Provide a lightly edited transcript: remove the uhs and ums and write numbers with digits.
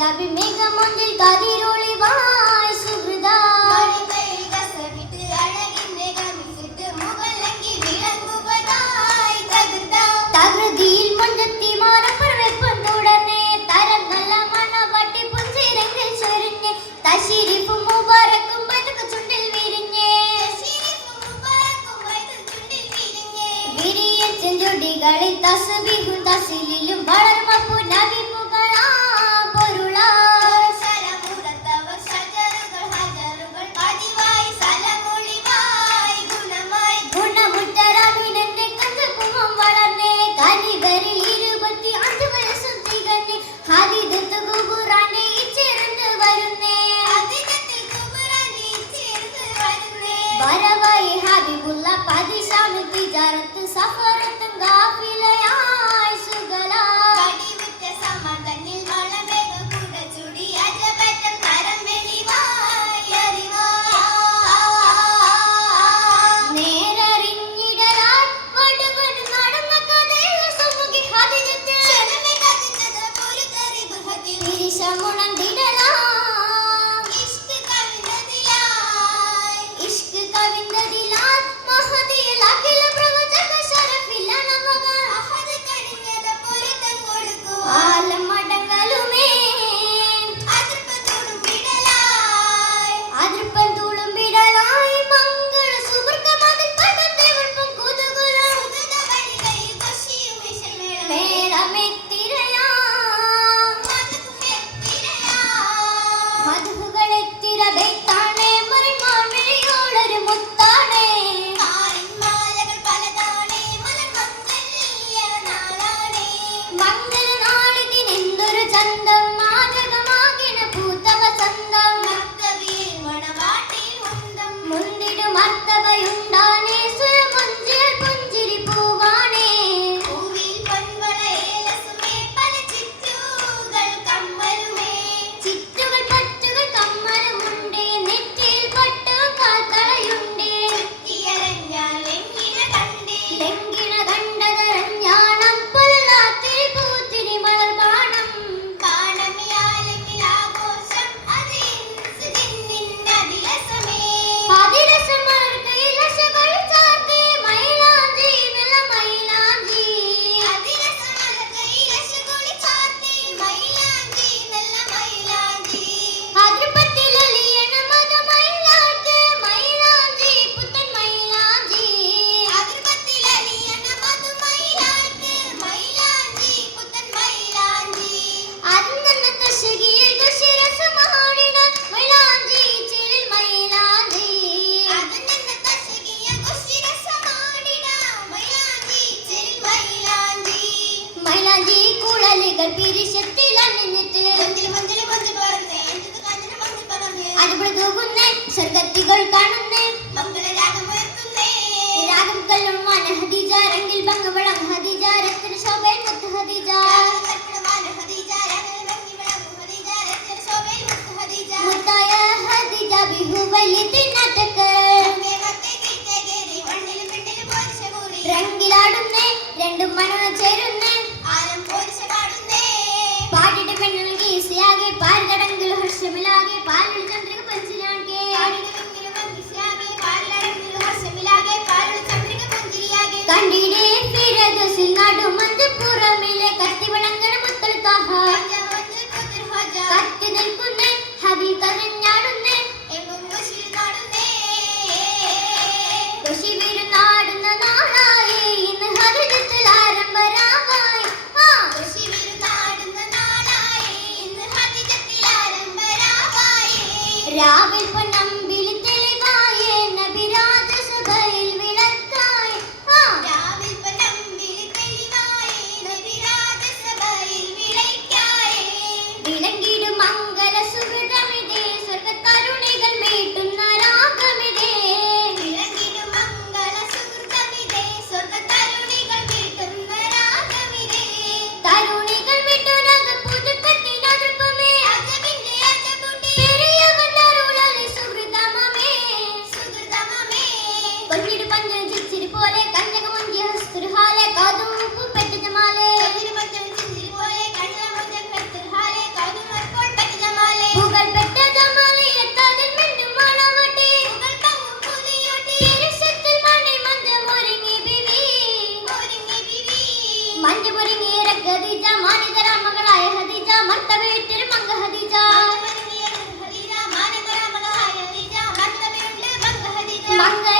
ഹദിജാബി മേഘമൊന്നിൽ കതിരൊളിവായി സുഹൃദാ മണിമയിൽ കസവിട്ട് അഴകിന്റെ കമിസിട്ട് മുകളങ്കി വിളങ്ങുവതായി തകർത്താ തകൃതിയിൽ മുഞ്ചത്തി മാറപ്പുറവെപ്പം തുടർന്നേ തരം നല്ല മണവട്ടി പുഞ്ചിരങ്ങൾ ചൊരിഞ്ഞേ തശരീഫും മുബാറക്കും ബൈതക ചുണ്ടിൽ വിരിഞ്ഞേ വിരിയൻ ചെഞ്ചൊടികളിൽ തസ്ബീഹും തസ്ലീലും വളർമപ്പു നബി പുകളാ പൊരുളാ സലമുറത്തവർ ശജറുകൾ ഹജറുകൾ പതിവായി സലമൊളിവായി ഗുണമായി ഗുണമുറ്റരാമിനന്റെ കഞ്ചകുമം വളർന്നേ കനികരിൽ 25 വയസ്സും തികഞ്ഞേ ഹദീദത്ത് ഖുബറാനെ ചേർന്ന് വരുന്നേ ഹദീദത്തിൽ ഖുബറാനെ ചേർന്ന് വരുന്നേ വരവായി ഹബീബുള്ള പതിശാമി തിജാറത്ത് സഫറത്തും ഗാഫിലയായി സുഗലാ കടിമുറ്റ സമാതന്നിൽ വളമേഘ കുടചുടി അജബറ്റം കരം വെളിവായി അറിവായി നേരറിഞ്ഞിടലാൽ വടുവൻ നടന്ന കഥയിൽ സുമുഖി ഹദിജത്ത് ക്ഷണമേ കഥിച്ചത് പൊരുതറിവ് ഹദിൽ തിരിശമുണർന്നിടലാ ഇഷ്ക് കവിഞ്ഞതിലാൽ മഹദിയിൽ അഖില പ്രവചക ശരഫിൽ അനവക അഹദ് കണിഞ്ഞത് പൊരുത്തം കൊടുക്കുക ആലം മടങ്ങലുമേ അതിർപ്പം തുളുമ്പിടലായി മംഗള സുവർഗമതിൽ പദദേവൾപ്പം കുതുകുലം സുഗതവനികയിൽ കശിയും വിശമേളം മേളമെത്തിരയാ മധുകളെത്തിര ബെയ്ത്താണേ മറിമാൻ മിഴിയോളൊരു മുത്താണേ മാലകൾ പലതാണേ മലമംഗല്യ നാളാണേ മംഗളനാളിതിനെന്തൊരു ചന്തം മാതകമാകിന പൂത്തവ ചന്തം മർത്തവിയിൽ മണവാട്ടിൽ മുന്തം മുന്തിടും മർത്തവയുണ്ടാനേ സുരമുഞ്ചിൽ പുഞ്ചിരി പൂവാണേ പൂവിൽ പൊൻവള ഏലസുമേ പല ചിറ്റുകൾ കമ്മലുമേ ചിറ്റുകൾ പറ്റുകൾ കമ്മലുമുണ്ടേ നെറ്റിയിൽ പൊട്ടും കാൽത്തളയുണ്ടേ ചുറ്റിയലഞ്ഞാൽ ലെങ്കിന കണ്ടതരഞ്ഞാണം പുലലാത്തിൽ പൂത്തിരി മലർബാണം കാണമിയാലെങ്കിൽ ആഘോഷം അത് ഇൻസ് ജിന്നിന്റെ അതിരസമേ അതിരസം മലർക്കയിൽ ലശകൾ ചാർത്തി മൈലാഞ്ചി നല്ല മൈലാഞ്ചി അതിരസം മലർക്കയിൽ ലശകൾ ചാർത്തി മൈലാഞ്ചി നല്ല മൈലാഞ്ചി അതിർപ്പത്തിൽ അലിയണ മത മൈലാഞ്ചി മൈലാഞ്ചി പുത്തൻ മൈലാഞ്ചി അതിർപ്പത്തിൽ അലിയണ മത മൈലാഞ്ചി മൈലാഞ്ചി പുത്തൻ മൈലാഞ്ചി അന്നന്ന തശകിയിൽ ഗുശിരസമാടിന മൈലാഞ്ചി ചിരിൽ മൈലാഞ്ചി അന്നന്ന തശകിയിൽ ഗുശിരസമാടിന മൈലാഞ്ചി ചിരിൽ മൈലാഞ്ചി മൈലാഞ്ചി കുഴലുകൾ പിരിശത്തിൽ അണിഞ്ഞിട്ട് അടിപൊളി തൂകുന്നേ സ്വർഗത്തികൾ കാണുന്നേ മംഗളരാഗമുയർത്തുന്നേ രാഗം കല്ലുമാണ് ഹദീജ രംഗിൽ ഭംഗവളം ഹദീജ രത്ന ശോഭയിൽ മുത്ത് ഹദീജ മുത്തായ ഹദീജ ബിഹുവലിത് നാട്ടക്കർ രംഗിലാടുന്നേ രണ്ടും മനോണം ചേരുന്നേ പാടിട്ട് പെണ്ണുകൾ ഗീസിയാകെ പാരിതടങ്കിൽ ഹർഷമിലാകെ പാലിൽ ചന്ദ്രിക പഞ്ചിലാകെ കണ്ടിടേ ഫിറദസിൽ നടുമഞ്ച് പുറമിലെ കത്തിവണങ്ങണ മുത്തൽ താഹ കത്തി നിൽക്കുന്നേ ഹബീബ് കരഞ്ഞാടുന്നേ ഖുശി വിരുന്നാടുന്ന നാളായി ഇന്ന് ഹദിജത്തിൽ ആരംഭരാവായി മഞ്ഞപുരിങ്ങേറ ഖദീജ മാനിതര മകളായ ഖദീജ മർത്തബേറ്റൊരു മങ്ക ഖദീജ മങ്ക